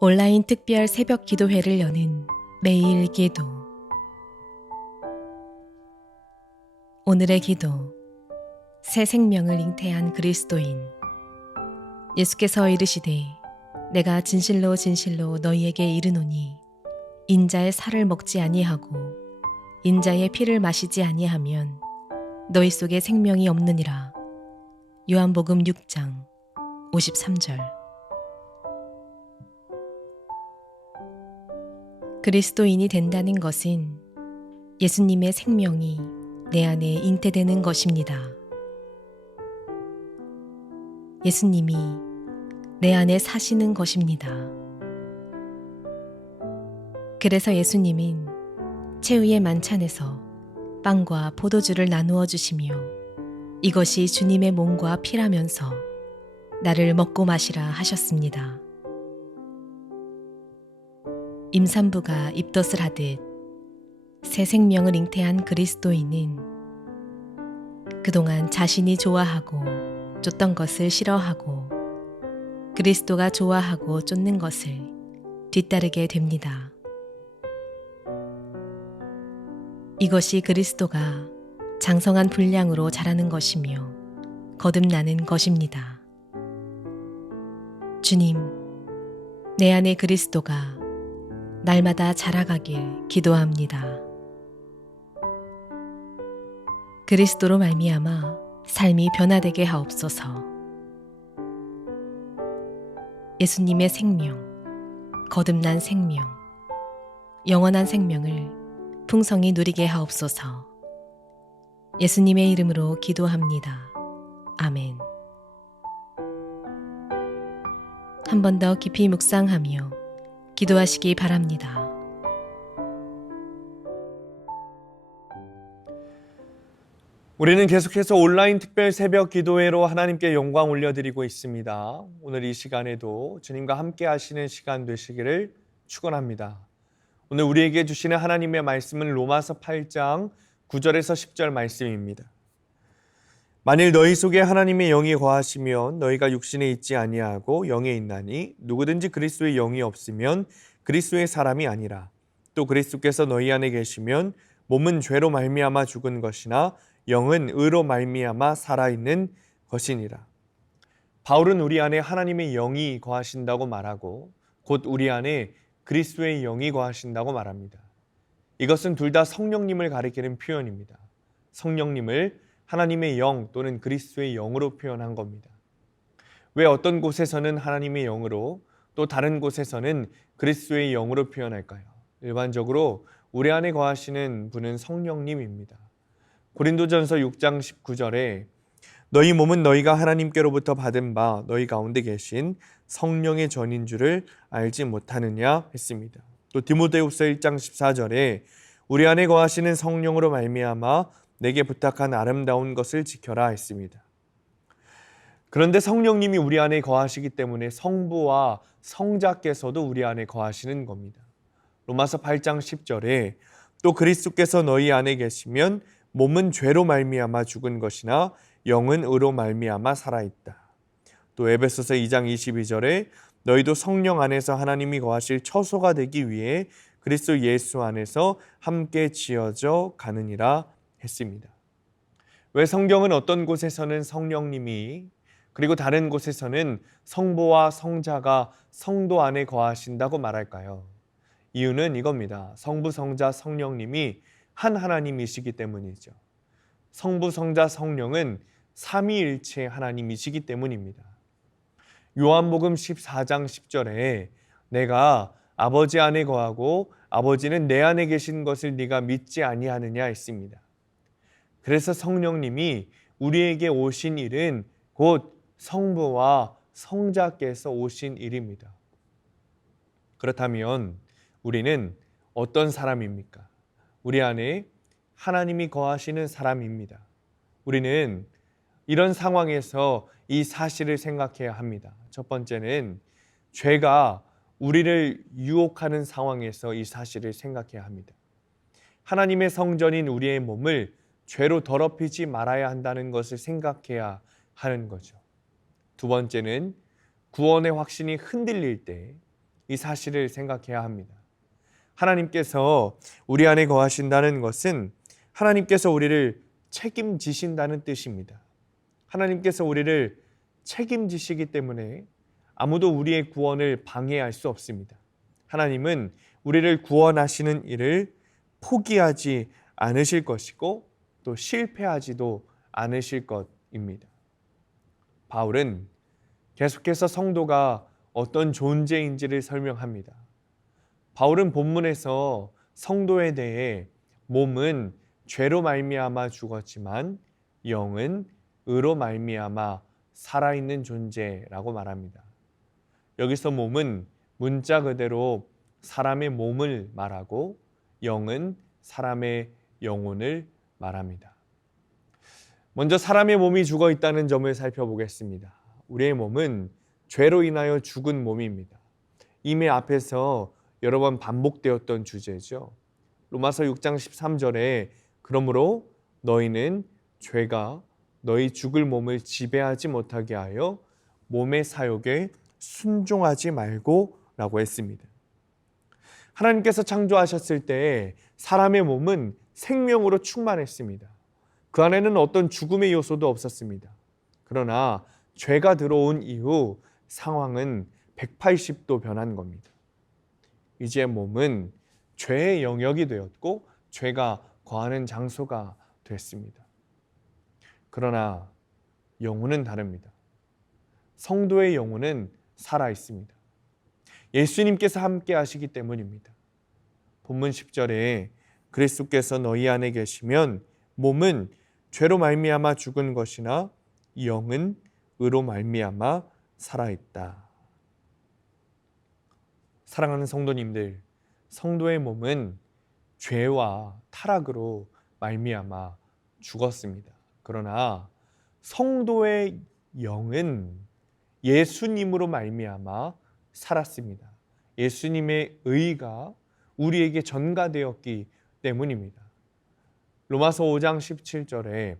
온라인 특별 새벽 기도회를 여는 매일 기도. 오늘의 기도. 새 생명을 잉태한 그리스도인. 예수께서 이르시되 내가 진실로 진실로 너희에게 이르노니 인자의 살을 먹지 아니하고 인자의 피를 마시지 아니하면 너희 속에 생명이 없느니라. 요한복음 6장 53절. 그리스도인이 된다는 것은 예수님의 생명이 내 안에 잉태되는 것입니다. 예수님이 내 안에 사시는 것입니다. 그래서 예수님은 최후의 만찬에서 빵과 포도주를 나누어 주시며 이것이 주님의 몸과 피라면서 나를 먹고 마시라 하셨습니다. 임산부가 입덧을 하듯 새 생명을 잉태한 그리스도인은 그동안 자신이 좋아하고 쫓던 것을 싫어하고 그리스도가 좋아하고 쫓는 것을 뒤따르게 됩니다. 이것이 그리스도가 장성한 분량으로 자라는 것이며 거듭나는 것입니다. 주님, 내 안에 그리스도가 날마다 자라가길 기도합니다. 그리스도로 말미암아 삶이 변화되게 하옵소서. 예수님의 생명, 거듭난 생명, 영원한 생명을 풍성히 누리게 하옵소서. 예수님의 이름으로 기도합니다. 아멘. 한 번 더 깊이 묵상하며 기도하시기 바랍니다. 우리는 계속해서 온라인 특별 새벽 기도회로 하나님께 영광 올려드리고 있습니다. 오늘 이 시간에도 주님과 함께 하시는 시간 되시기를 축원합니다. 오늘 우리에게 주시는 하나님의 말씀은 로마서 8장 9절에서 10절 말씀입니다. 만일 너희 속에 하나님의 영이 거하시면 너희가 육신에 있지 아니하고 영에 있나니 누구든지 그리스도의 영이 없으면 그리스도의 사람이 아니라 또 그리스도께서 너희 안에 계시면 몸은 죄로 말미암아 죽은 것이나 영은 의로 말미암아 살아있는 것이니라. 바울은 우리 안에 하나님의 영이 거하신다고 말하고 곧 우리 안에 그리스도의 영이 거하신다고 말합니다. 이것은 둘 다 성령님을 가리키는 표현입니다. 성령님을 하나님의 영 또는 그리스도의 영으로 표현한 겁니다. 왜 어떤 곳에서는 하나님의 영으로 또 다른 곳에서는 그리스도의 영으로 표현할까요? 일반적으로 우리 안에 거하시는 분은 성령님입니다. 고린도전서 6장 19절에 너희 몸은 너희가 하나님께로부터 받은 바 너희 가운데 계신 성령의 전인 줄을 알지 못하느냐 했습니다. 또 디모데후서 1장 14절에 우리 안에 거하시는 성령으로 말미암아 내게 부탁한 아름다운 것을 지켜라 했습니다. 그런데 성령님이 우리 안에 거하시기 때문에 성부와 성자께서도 우리 안에 거하시는 겁니다. 로마서 8장 10절에 또 그리스도께서 너희 안에 계시면 몸은 죄로 말미암아 죽은 것이나 영은 의로 말미암아 살아있다. 또 에베소서 2장 22절에 너희도 성령 안에서 하나님이 거하실 처소가 되기 위해 그리스도 예수 안에서 함께 지어져 가느니라 했습니다. 왜 성경은 어떤 곳에서는 성령님이 그리고 다른 곳에서는 성부와 성자가 성도 안에 거하신다고 말할까요? 이유는 이겁니다. 성부, 성자, 성령님이 한 하나님이시기 때문이죠. 성부, 성자, 성령은 삼위일체 하나님이시기 때문입니다. 요한복음 14장 10절에 내가 아버지 안에 거하고 아버지는 내 안에 계신 것을 네가 믿지 아니하느냐 했습니다. 그래서 성령님이 우리에게 오신 일은 곧 성부와 성자께서 오신 일입니다. 그렇다면 우리는 어떤 사람입니까? 우리 안에 하나님이 거하시는 사람입니다. 우리는 이런 상황에서 이 사실을 생각해야 합니다. 첫 번째는 죄가 우리를 유혹하는 상황에서 이 사실을 생각해야 합니다. 하나님의 성전인 우리의 몸을 죄로 더럽히지 말아야 한다는 것을 생각해야 하는 거죠. 두 번째는 구원의 확신이 흔들릴 때 이 사실을 생각해야 합니다. 하나님께서 우리 안에 거하신다는 것은 하나님께서 우리를 책임지신다는 뜻입니다. 하나님께서 우리를 책임지시기 때문에 아무도 우리의 구원을 방해할 수 없습니다. 하나님은 우리를 구원하시는 일을 포기하지 않으실 것이고 또 실패하지도 않으실 것입니다. 바울은 계속해서 성도가 어떤 존재인지를 설명합니다. 바울은 본문에서 성도에 대해 몸은 죄로 말미암아 죽었지만 영은 의로 말미암아 살아있는 존재라고 말합니다. 여기서 몸은 문자 그대로 사람의 몸을 말하고 영은 사람의 영혼을 말합니다. 먼저 사람의 몸이 죽어 있다는 점을 살펴보겠습니다. 우리의 몸은 죄로 인하여 죽은 몸입니다. 이미 앞에서 여러 번 반복되었던 주제죠. 로마서 6장 13절에 그러므로 너희는 죄가 너희 죽을 몸을 지배하지 못하게 하여 몸의 사욕에 순종하지 말고 라고 했습니다. 하나님께서 창조하셨을 때 사람의 몸은 생명으로 충만했습니다. 그 안에는 어떤 죽음의 요소도 없었습니다. 그러나 죄가 들어온 이후 상황은 180도 변한 겁니다. 이제 몸은 죄의 영역이 되었고 죄가 거하는 장소가 됐습니다. 그러나 영혼은 다릅니다. 성도의 영혼은 살아 있습니다. 예수님께서 함께 하시기 때문입니다. 본문 10절에 그리스도께서 너희 안에 계시면 몸은 죄로 말미암아 죽은 것이나 영은 의로 말미암아 살아있다. 사랑하는 성도님들, 성도의 몸은 죄와 타락으로 말미암아 죽었습니다. 그러나 성도의 영은 예수님으로 말미암아 살았습니다. 예수님의 의가 우리에게 전가되었기 때문입니다. 로마서 5장 17절에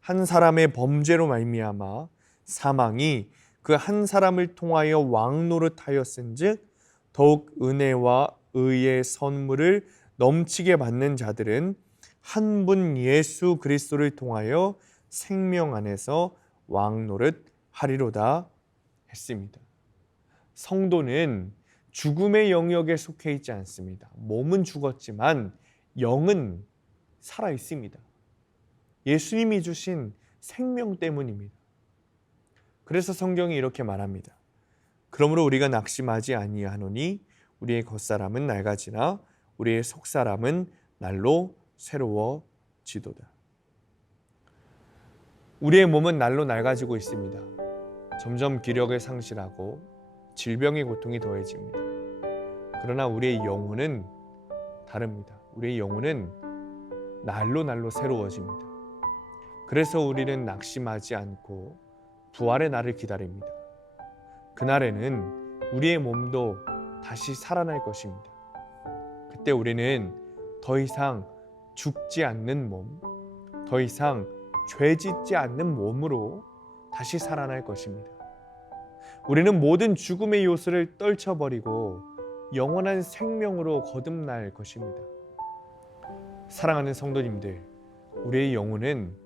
한 사람의 범죄로 말미암아 사망이 그 한 사람을 통하여 왕노릇하였은즉 더욱 은혜와 의의 선물을 넘치게 받는 자들은 한 분 예수 그리스도를 통하여 생명 안에서 왕노릇하리로다 했습니다. 성도는 죽음의 영역에 속해 있지 않습니다. 몸은 죽었지만 영은 살아 있습니다. 예수님이 주신 생명 때문입니다. 그래서 성경이 이렇게 말합니다. 그러므로 우리가 낙심하지 아니하노니 우리의 겉사람은 낡아지나 우리의 속사람은 날로 새로워지도다. 우리의 몸은 날로 낡아지고 있습니다. 점점 기력을 상실하고 질병의 고통이 더해집니다. 그러나 우리의 영혼은 다릅니다. 우리의 영혼은 날로 새로워집니다. 그래서 우리는 낙심하지 않고 부활의 날을 기다립니다. 그날에는 우리의 몸도 다시 살아날 것입니다. 그때 우리는 더 이상 죽지 않는 몸, 더 이상 죄 짓지 않는 몸으로 다시 살아날 것입니다. 우리는 모든 죽음의 요소를 떨쳐버리고 영원한 생명으로 거듭날 것입니다. 사랑하는 성도님들, 우리의 영혼은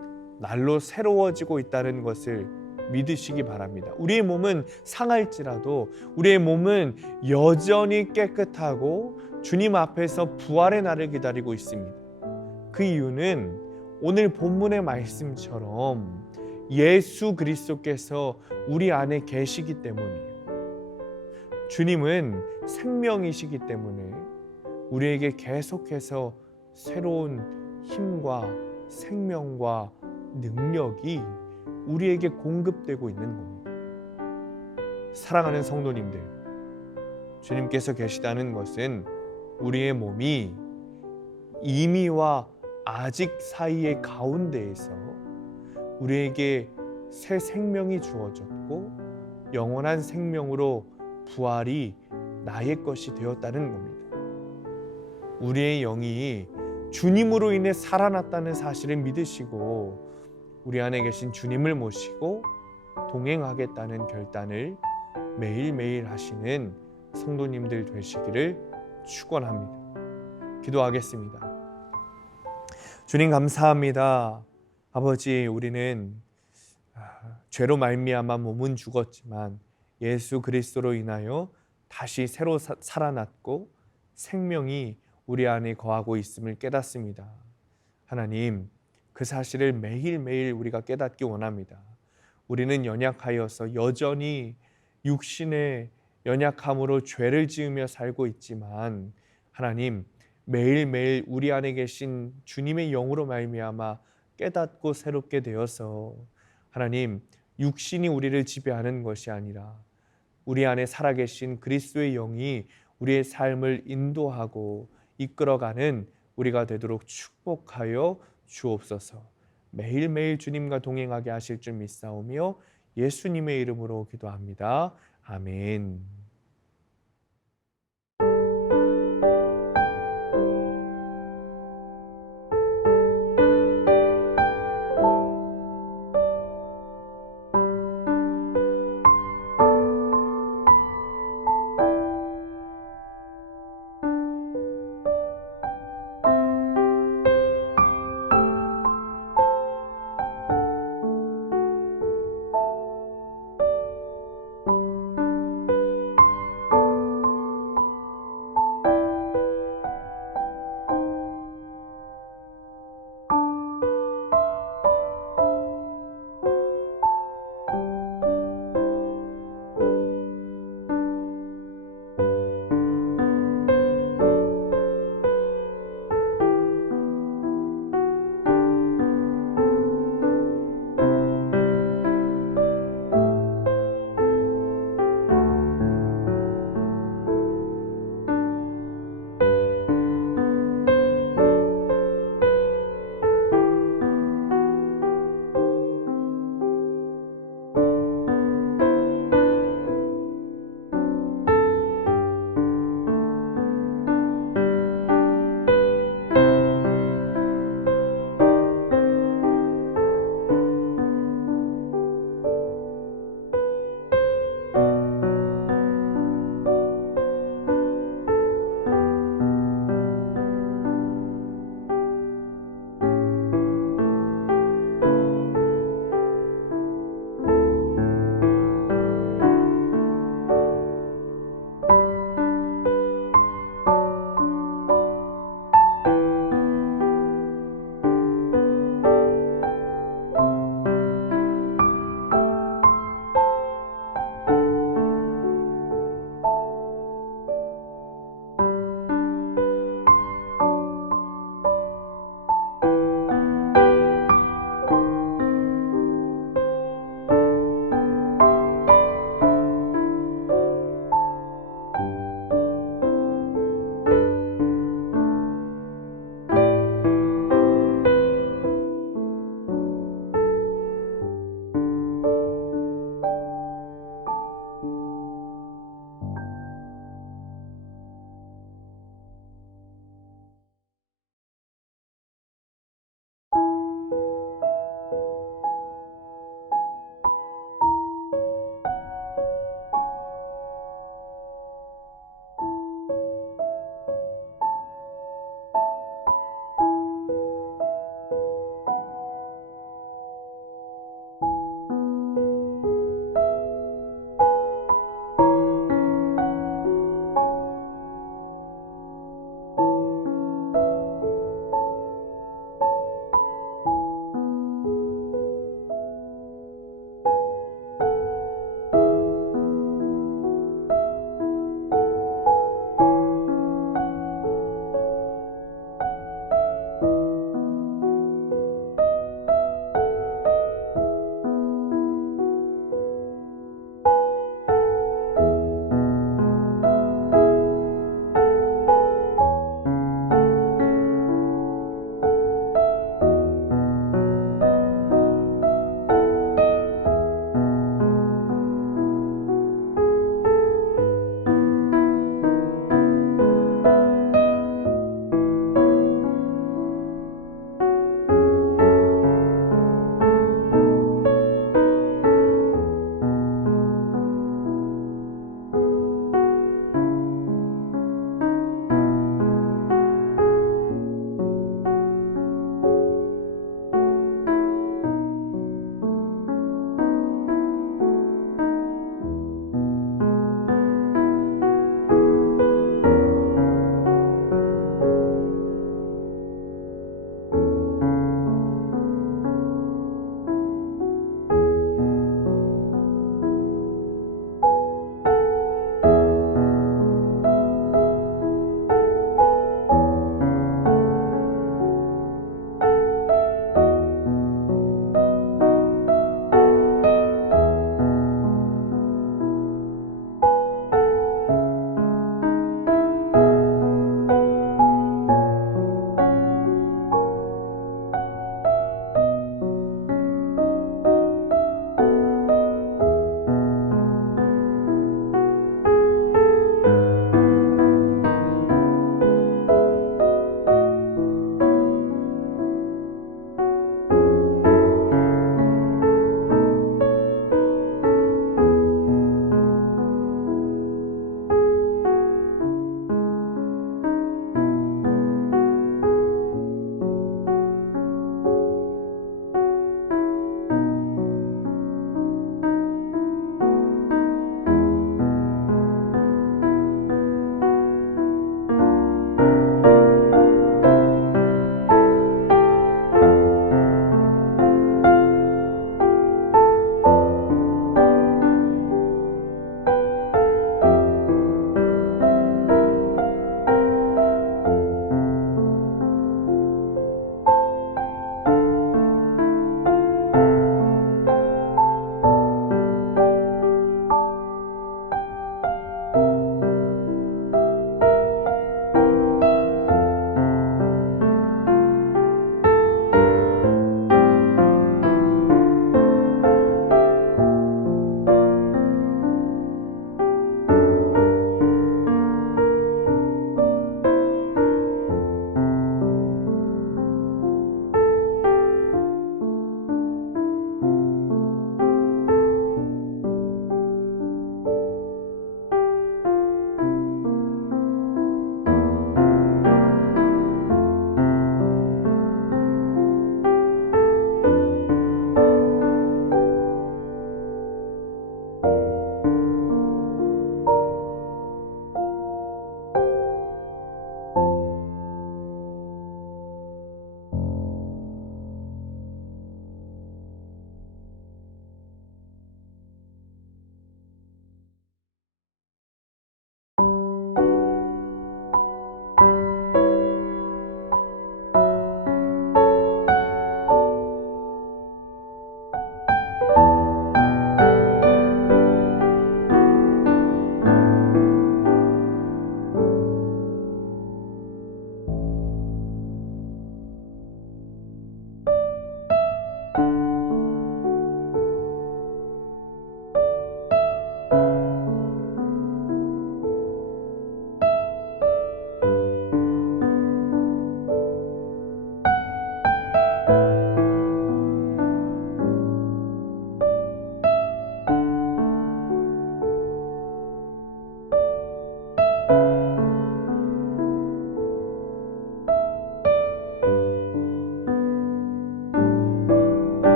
날로 새로워지고 있다는 것을 믿으시기 바랍니다. 우리의 몸은 상할지라도 우리의 몸은 여전히 깨끗하고 주님 앞에서 부활의 날을 기다리고 있습니다. 그 이유는 오늘 본문의 말씀처럼 예수 그리스도께서 우리 안에 계시기 때문이에요. 주님은 생명이시기 때문에 우리에게 계속해서 새로운 힘과 생명과 능력이 우리에게 공급되고 있는 겁니다. 사랑하는 성도님들, 주님께서 계시다는 것은 우리의 몸이 이미와 아직 사이의 가운데에서 우리에게 새 생명이 주어졌고 영원한 생명으로 부활이 나의 것이 되었다는 겁니다. 우리의 영이 주님으로 인해 살아났다는 사실을 믿으시고 우리 안에 계신 주님을 모시고 동행하겠다는 결단을 매일매일 하시는 성도님들 되시기를 축원합니다. 기도하겠습니다. 주님 감사합니다. 아버지, 우리는 죄로 말미암아 몸은 죽었지만 예수 그리스도로 인하여 다시 새로 살아났고 생명이 우리 안에 거하고 있음을 깨닫습니다. 하나님, 그 사실을 매일매일 우리가 깨닫기 원합니다. 우리는 연약하여서 여전히 육신의 연약함으로 죄를 지으며 살고 있지만 하나님, 매일매일 우리 안에 계신 주님의 영으로 말미암아 깨닫고 새롭게 되어서 하나님, 육신이 우리를 지배하는 것이 아니라 우리 안에 살아계신 그리스도의 영이 우리의 삶을 인도하고 이끌어가는 우리가 되도록 축복하여 주옵소서. 매일매일 주님과 동행하게 하실 줄 믿사오며 예수님의 이름으로 기도합니다. 아멘.